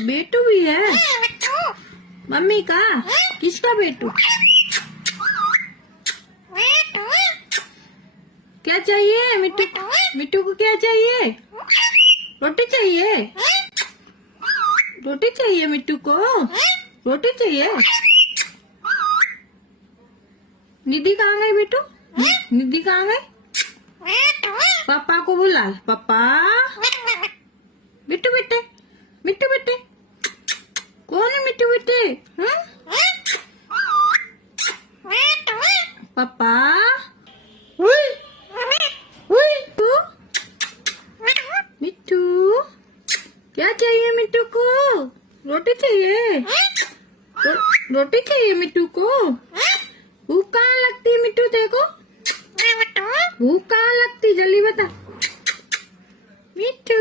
बेटू भी है मम्मी का। किसका बेटू? क्या चाहिए मिट्टू? मिट्टू को क्या चाहिए? रोटी चाहिए? रोटी चाहिए मिट्टू को? रोटी चाहिए? निधि कहाँ गई बेटू? निधि कहाँ गई? पापा को बुला। पापा मिट्टू बेटे, मिट्टू बेटे कौन है? मिट्टू बेटे पापा। मिट्टू क्या चाहिए मिट्टू को? रोटी चाहिए? रोटी चाहिए मिट्टू को? भूख कहाँ लगती है मिट्टू तेरे को? भूख कहाँ लगती जल्दी बता मिट्टू।